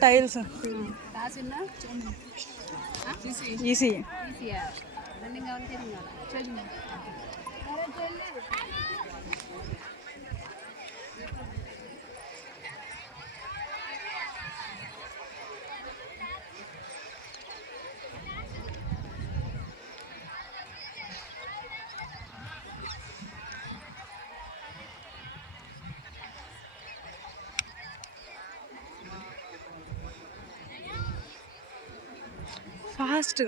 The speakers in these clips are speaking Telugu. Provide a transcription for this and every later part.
Tiles EC fast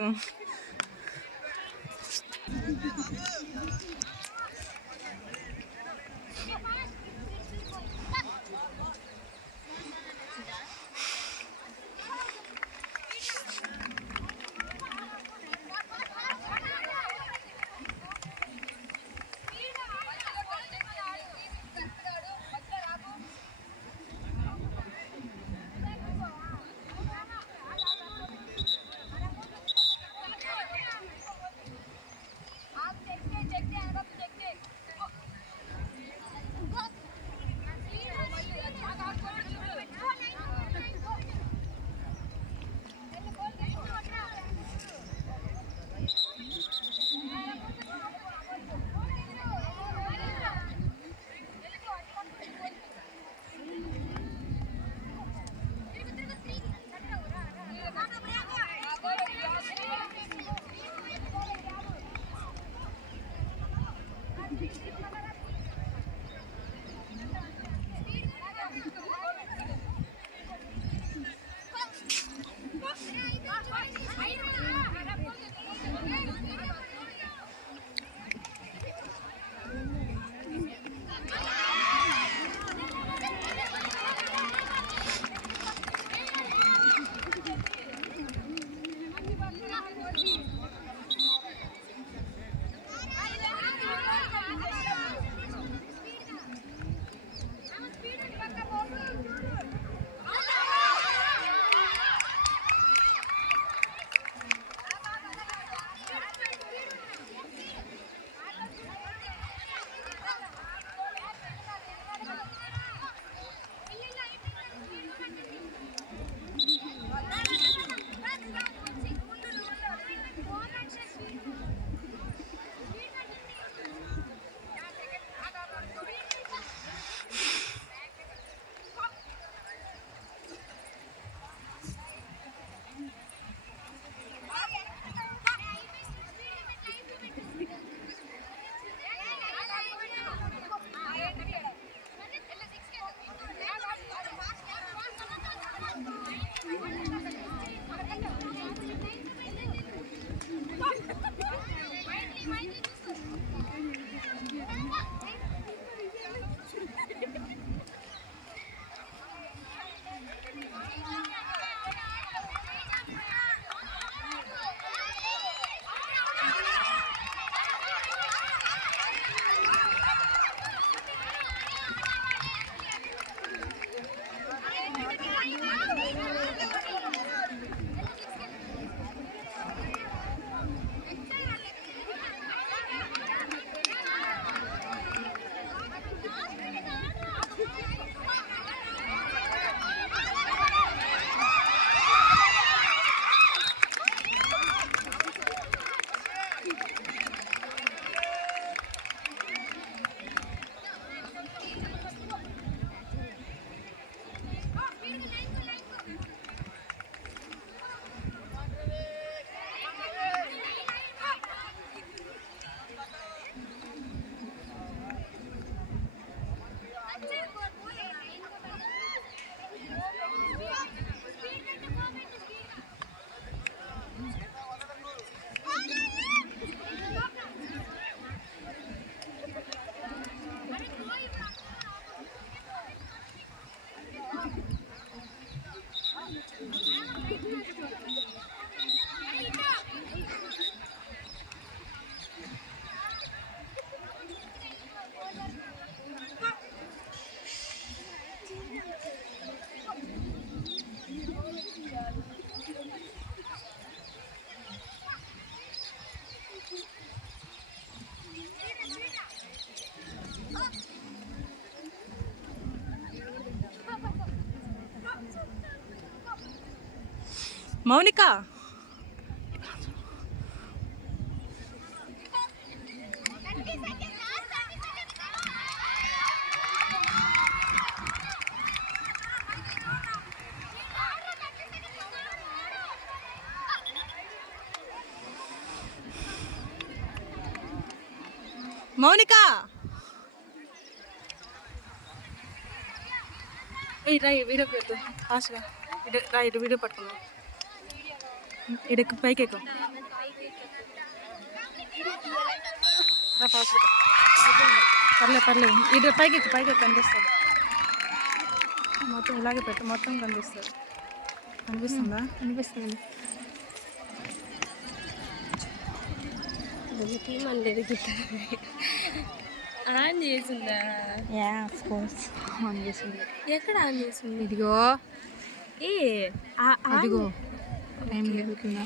Mounika Mounika రా వీడియో పెట్టు ఫాస్ట్గా రా ఇటు వీడియో పట్టుకున్నాం ఇటు పైకి ఎక్కువ రా ఫాస్ట్గా పర్లేదు ఇటు పైకి కనిపిస్తుంది మొత్తం ఇలాగే పెట్టు మొత్తం కనిపిస్తుంది కనిపిస్తుంది ఆన్ చేసిందా? ఆన్ చేసింది. ఎక్కడ ఆన్ చేసింది? ఇదిగో అదిగో టైం జరుగుతుందా?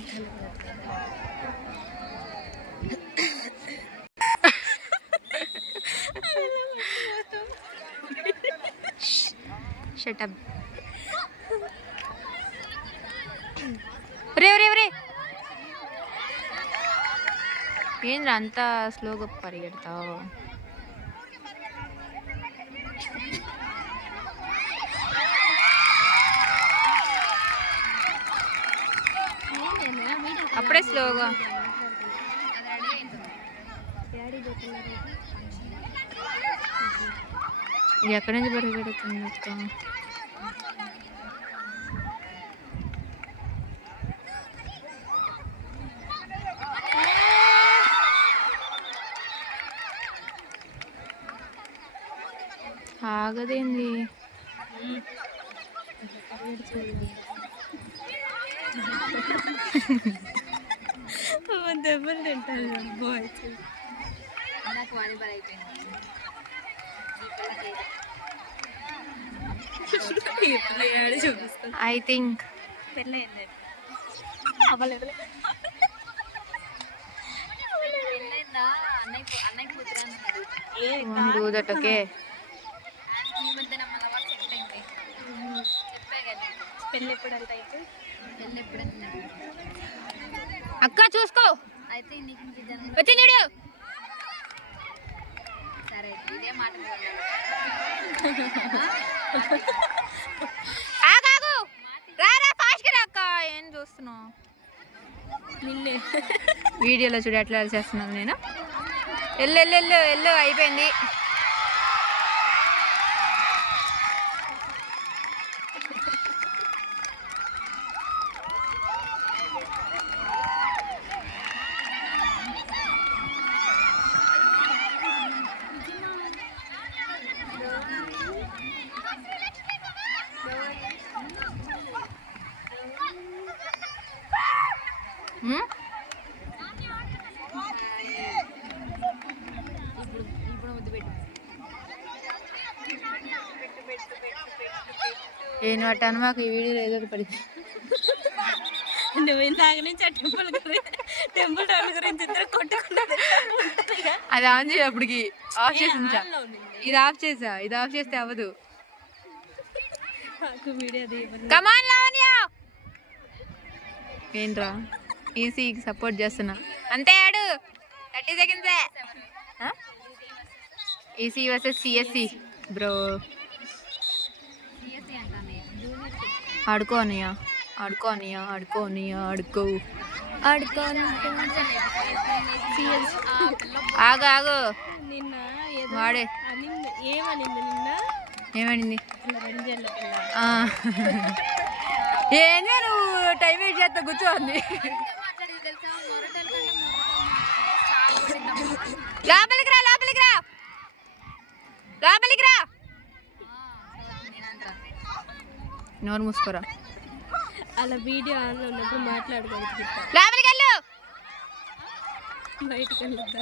షటప్ రే ఏంద్ర అంత స్లోగా పరిగెడతావు? అప్పుడే స్లోగా ఎక్కడి నుంచి పరిగెడుతుంది అక్క? ఆగదేంది? దెబ్బలు తింటారు I think do that, okay? అక్క చూసుకో అయితే వచ్చి చూడు. సరే ఇదే మాట ఆగాగు రారా ఫాస్ట్ గా అక్క. ఏం చూస్తున్నావు? నిన్నే వీడియోలో చూడు ఎట్లా చేస్తున్నాను నేను. ఎల్లు అయిపోయింది. ఏం పట్టాను మాకు ఈ వీడియో ఏదో పడింది. నువ్వు ఇందాక నుంచి టెంపుల్ టౌన్ గురించి కొట్టుకున్నది. అది ఆన్ చేయప్పటికి ఆఫ్ చేసి ఉంచా. ఇది ఆఫ్ చేస్తే అవ్వదు. కమాన్ లావణ్య. ఏంట్రా ఈసీకి సపోర్ట్ చేస్తున్నా అంతే. ఆడు 30 seconds EC versus CSC bro. ఆడుకో ఆగు నిన్న వాడే ఏమనింది? ఏమనింది? ఏంది నువ్వు టైం వేస్ట్ చేస్తా కూర్చోండి. లోపలికి రా నోరు మూసుకోరా. అలా వీడియో ఆన్ ఉన్నప్పుడు మాట్లాడుకోవచ్చు. లోపలికి వెళ్ళు. బయటకు వెళ్తా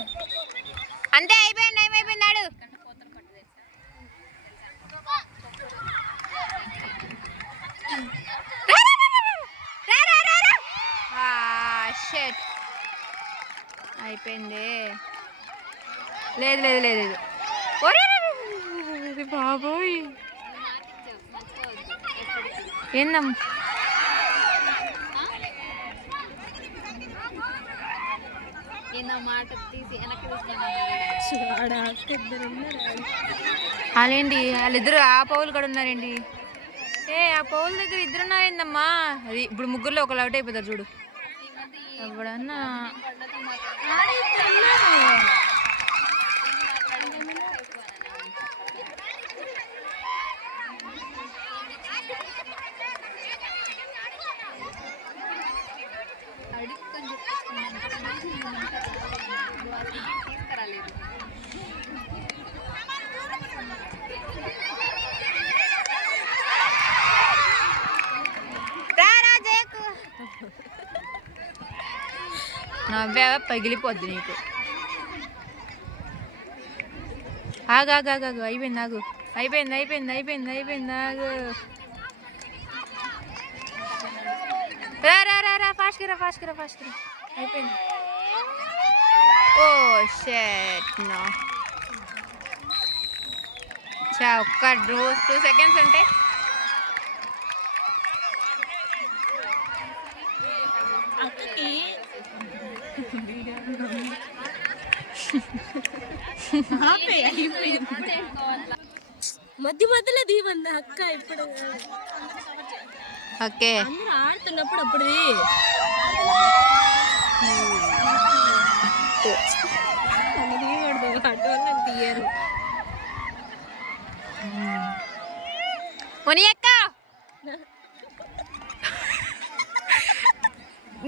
అంతే అయిపోయింది. టైం అయిపోయింది. ఆడు అయిపోయింది. లేదు బాబోయ్ ఏందమ్మ నా మాట తీసి వెనక్కి తీసుకున్నాను. ఆడ అక్క ఇద్దరు ఉన్నారు. వాళ్ళేంటి వాళ్ళిద్దరు ఆ పౌలు కూడా ఉన్నారేంటి? ఆ పౌల్ దగ్గర ఇద్దరు ఉన్నారేందమ్మా? అది ఇప్పుడు ముగ్గురులో ఒకళ్ళు అవుట్ అయిపోతారు చూడు. ఎవడన్నా నవ్వే పగిలిపోద్ది నీకు. ఆగాగాగాగు అయిపోయింది, ఆగు అయిపోయింది అయిపోయింది అయిపోయింది అయిపోయింది ఆగు. రా రా రా రా ఫాస్ట్గా రా ఫాస్ట్గా రా ఫాస్ట్గా రా. అయిపోయింది. ఓ షట్ నో. ఒక్క 2 seconds అంటే మధ్య మధ్యలో దీవంది అక్క. ఇప్పుడు ఓకే అందరూ ఆడుతున్నప్పుడు అప్పుడు తీయకూడదు, అటు వల్ల తీయరు. Muniyakka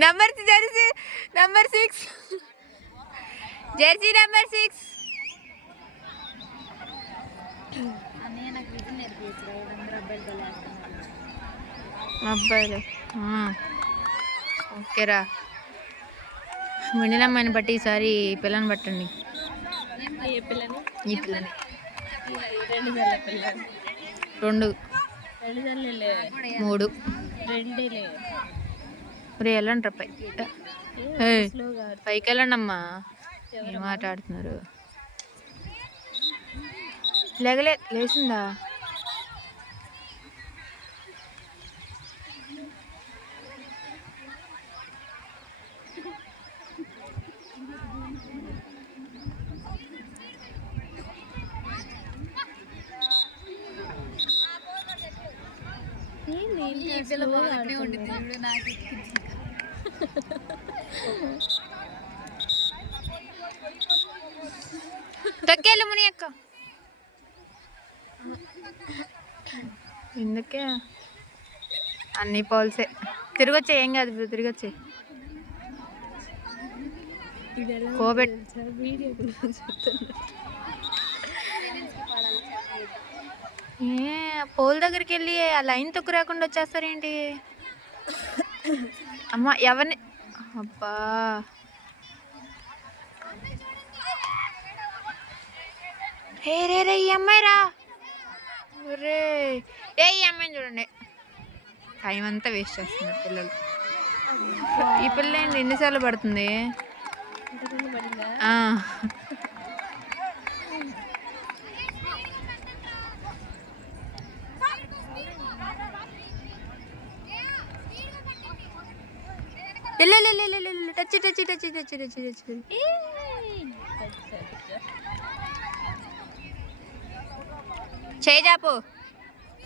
number jersey number 6 jersey number 6 అబ్బాయిలు. ఓకేరా, మిడిలమ్మని బట్టి ఈసారి పిల్లని పట్టండి. ఏ పిల్లని? ఈ పిల్లని 2 సార్లు పిల్లని. 2 3 2 మరి వెళ్ళండి రా పైకి వెళ్ళండి అమ్మా. ఏం మాట్లాడుతున్నారు? లేచిందా? తొక్కేళ్ళు ముని అక్క. ఎందుకే అన్ని పౌల్సే. తిరిగొచ్చే, ఏం కాదు, తిరిగొచ్చే. కోబెట్ పోల్ దగ్గరికి వెళ్ళి ఆ లైన్ తొక్కు రాకుండా వచ్చేస్తారేంటి అమ్మ? ఎవరిని అబ్బా రే రే ఈ అమ్మాయి రా రే. ఈ అమ్మాయిని చూడండి, టైం అంతా వేస్ట్ చేస్తున్నారు పిల్లలు. ఈ పిల్ల ఏంటి ఎన్నిసార్లు పడుతుంది? Touch touch touch touch touch touch. చేయి జాపు,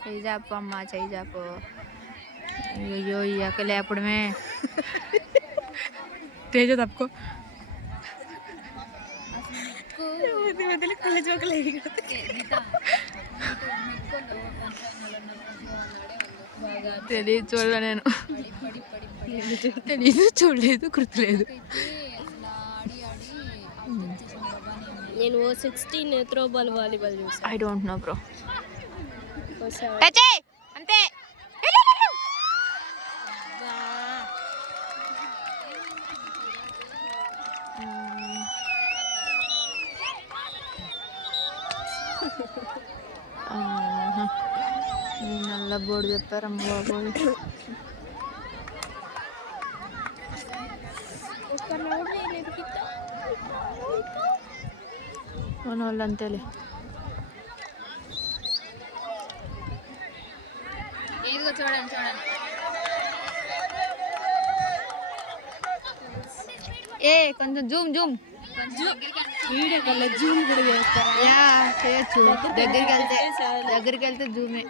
చేయి జాపు అమ్మా, చేయి జాపు. అయ్యో ఈ అక్క లేపడమే. తేజ తప్పుకో. తెలియదు, చూడలే నేను. తెలీదు, చూడలేదు, గుర్తులేదు. నేను 16 త్రో బాల్ వాలీబాల్ చూసాను. I don't know bro. అంతే. నల్ల బోర్డు చెప్పారమ్మ బాబోయ్. మన వాళ్ళు అంతేలే. చూడండి చూడండి ఏ కొంచెం జూమ్ జూమ్. వీడియో కల్లా జూమ్ కూడా చేస్తారా? యా చేయొచ్చు. దగ్గరికి వెళ్తే జూమే.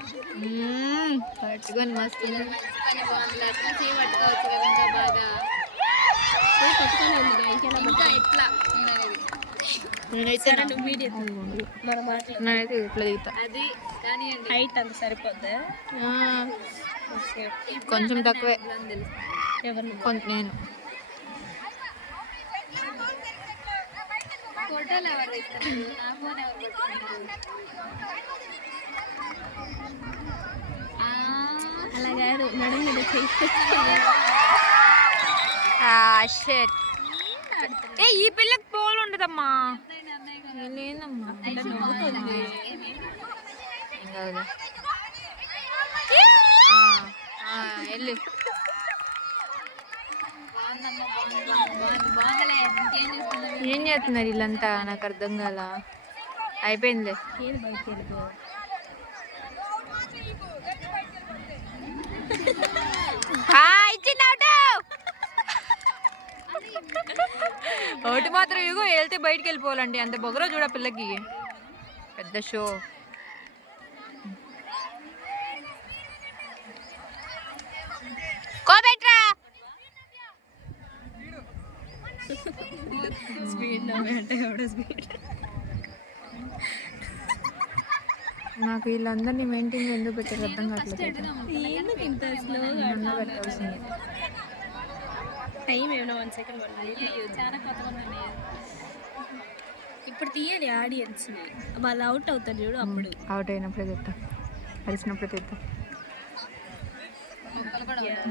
పట్టుకొని మస్తు పట్టుకోవచ్చు కదా ఇంకా బాగా. పట్టుకొని ఉంది ఇంకెలా ఇంకా ఎట్లా నేనైతే వీడియో మనం మాట్లాడు. నేనైతే ఇట్లా దిగుతా. అది కానీ హైట్ అంత సరిపోద్దా? ఓకే కొంచెం తక్కువే. ఎవరిని కొంచెం నేను ఫోటోలు ఎవరు ఇస్తున్నారు? నా ఫోన్ ఎవరు పెట్టుకుంటారు? అలా కాదు నడుము మీద షెట్. ఏ ఈ పిల్లకి పోలు ఉండదమ్మా. లేదమ్మా వెళ్ళు. ఏం చేస్తున్నారు వీళ్ళంతా? నాకు అర్థం కాల. అయిపోయింది. ఏది బయటికి వెళ్ళిపో. ఇచ్చింది ఒకటి మాత్రం ఇగో వెళ్తే బయటికి వెళ్ళిపోవాలండి. అంత బొగరో చూడ పిల్లకి. పెద్ద షో. కోబెట్రా స్పీడ్ అంటే ఎవడో స్పీడ్. నాకు వీళ్ళందరినీ మెయింటైన్ ఎందుకు పెట్టారు అర్థం కావట్లేదు. ఎందుకు ఇంత స్లోగా పెట్టాల్సింది. టైం ఏమైనా 1 సెకండ్ చాలా కొత్తగా ఉన్నాయి. ఇప్పుడు తీయాలి ఆడియన్స్ని. వాళ్ళు అవుట్ అవుతారు చూడు అప్పుడు. అవుట్ అయినప్పుడే తెస్తా. కలిసినప్పుడే తెస్తా.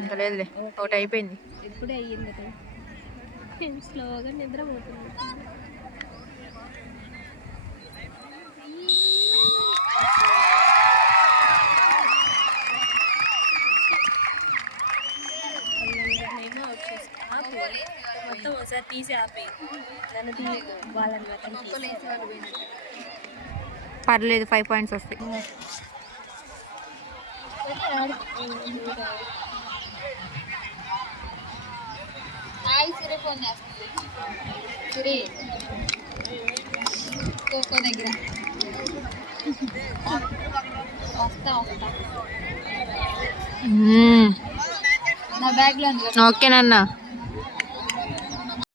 ఇంకా లేదులే ఒకటి అయిపోయింది. ఇప్పుడే అయ్యింది కదా. స్లోగా నిద్రపోతుంది. మొత్తం ఒకసారి తీసి ఆపే నన్ను వాళ్ళని పర్లేదు 5 పాయింట్స్ వస్తాయి. సిరి ఫోన్ చేస్తుంది. సిరి కోకో దగ్గర వస్తా. నా బ్యాగ్లో ఓకేనన్నా.